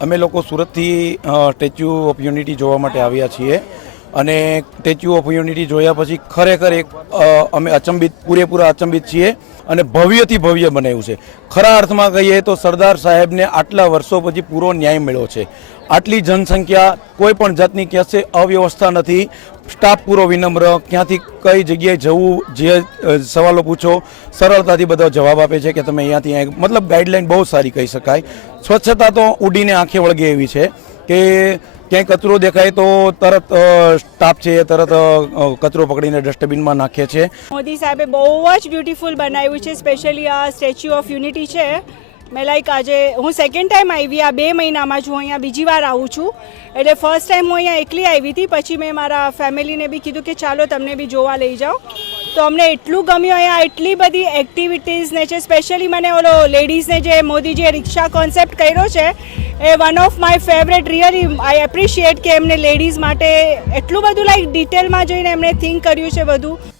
અમે લોકો સુરતથી સ્ટેચ્યુ ઓફ યુનિટી જોવા માટે આવ્યા છીએ અને સ્ટેચ્યુ ઓફ યુનિટી જોયા પછી ખરેખર એક અમે પૂરેપૂરા અચંબિત છીએ અને ભવ્યથી ભવ્ય બનાવ્યું છે. ખરા અર્થમાં કહીએ તો સરદાર સાહેબને આટલા વર્ષો પછી પૂરો ન્યાય મળ્યો છે. આટલી જનસંખ્યા, કોઈ પણ જાતની ક્યાંથી અવ્યવસ્થા નથી, સ્ટાફ પૂરો વિનમ્ર, ક્યાંથી કઈ જગ્યાએ જવું, જે સવાલો પૂછો સરળતાથી બધા જવાબ આપે છે કે તમે અહીંયાથી મતલબ ગાઈડલાઈન બહુ સારી કહી શકાય. સ્વચ્છતા તો ઉડીને આંખે વળગે એવી છે કે ક્યાંય કચરો દેખાય તો તરત સ્ટાફ છે એ તરત કચરો પકડીને ડસ્ટબિનમાં નાખે છે. મોદી સાહેબે બહુ જ બ્યુટીફુલ બનાવ્યું છે. સ્પેશિયલી આ સ્ટેચ્યુ ઓફ યુનિટી છે. મેં આજે હું સેકન્ડ ટાઈમ આવી, આ 2 મહિનામાં છું અહીંયા બીજી વાર આવું છું. એટલે ફર્સ્ટ ટાઈમ હું અહીંયા એકલી આવી હતી, પછી મેં મારા ફેમિલીને બી કીધું કે ચાલો તમને બી જોવા લઈ જાઓ. તો અમને એટલું ગમ્યું. અહીંયા એટલી બધી એક્ટિવિટીઝ ને છે. સ્પેશિયલી મને ઓલો લેડીઝને જે મોદીજીએ રિક્ષા કોન્સેપ્ટ કર્યો છે એ one of my favourite. Really I appreciate કે એમને લેડીઝ માટે એટલું બધું ડિટેલમાં જઈને એમણે થિંક કર્યું છે બધું.